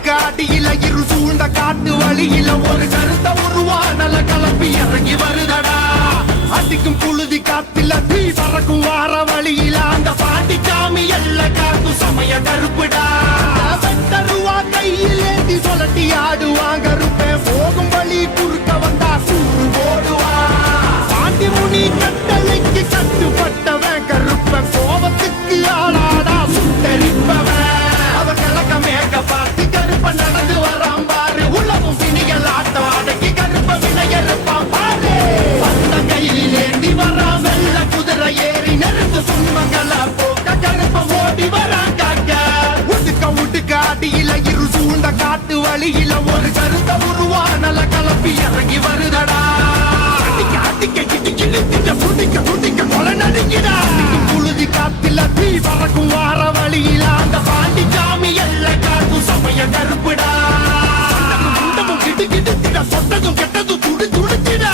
காட்டியில இரு சூழ்ந்த காட்டு வழியில ஒரு கருத்த உருவானல கலப்பி இறங்கி வருதடா. அடிக்கும் புழுதி காத்தில தீ பறக்கும் வார வழியில அந்த பாட்டி சாமி எல்ல காத்து சமய கருப்புடா. தருவா கையில் ஏந்தி சொல்லட்டி ஆடுவாங்க கருப்பேன் போகும் வழி குறுக்க வந்தா சூறு போடுவா. பாண்டி முனி கட்டளைக்கு கட்டுப்பட்டவன் கருப்பன் கோபத்துக்கு ஆளாடா சுட்டரிப்பவன். அவன் கிழக்க மேக பார்த்து கருப்ப நடந்து வரான் பாரு. உலகம் பிணிகள் ஆட்டம் அடக்கி கருப்ப வினையறுப்பான் பாரு. வந்த கையில் ஏந்தி வரான் வெள்ள குதிரை ஏறி நெருங்கு சுண்மங்கள போக்க கருப்ப ஓடி வரான் காக்க. உடுக்க உடுக்க அடியில இரு சூழ்ந்த காட்டு வழியில ஒரு கருத்த உருவானல கலப்பி இறங்கி வருதடா. அடிக்க அடிக்க கிட்டிக்கு நித்திக்க துடிக்க துடிக்க கொலை நடுங்கிடா. புழுதி காத்தில தீ பறக்கும் வார வழியில அந்த பாண்டி சாமி எல்ல காக்கும் சமய கருப்புடா. குண்டமும் கிட்டு கிட்டுத்திட சொட்டதும் கெட்டதும் துடி துடிச்சிட.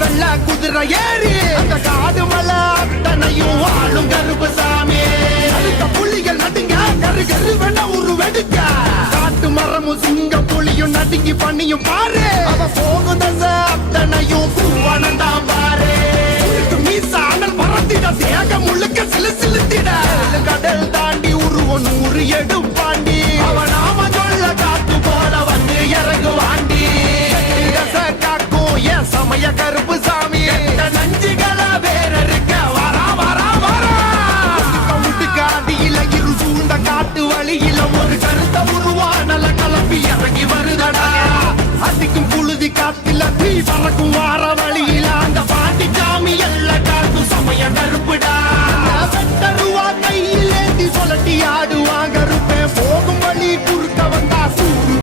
வெள்ள குதிரை ஏறி அந்த காடு மலை அத்தனையும் வாழும் கருப்பு சாமி. அடுத்த புலிகள் நடுங்க கரு கரு வேண உருவெடுக்க. காட்டு மரமும் சிங்க புலியும் நடுங்கி பண்ணியும் பாரு. அவ போகும் தசை அத்தனையும் பூவனந்தான் பாரு. மீசானல் பறந்திட தேகம் முழுக்க சிலு சிலுத்திட. கடல் தாண்டி உருவம் 100 எடுப்பாண்டி. அவன் நாம சொல்ல காத்து போல வந்து இறங்குவாண்டி. காக்கும் என் சமய கருப்பு சாமி. நஞ்சுகள வேற இருக்க வரா வரா வரா. காட்டியில இரு சூழ்ந்த காட்டு வழியில ஒரு கருத்த உருவானல கலப்பி இறங்கி வருதடா. அடிக்கும் புழுதி காத்தில தீ பறக்கும் வார வழியில அந்த பாட்டி சாமி எல்ல காக்கும் சமய கருப்புடா.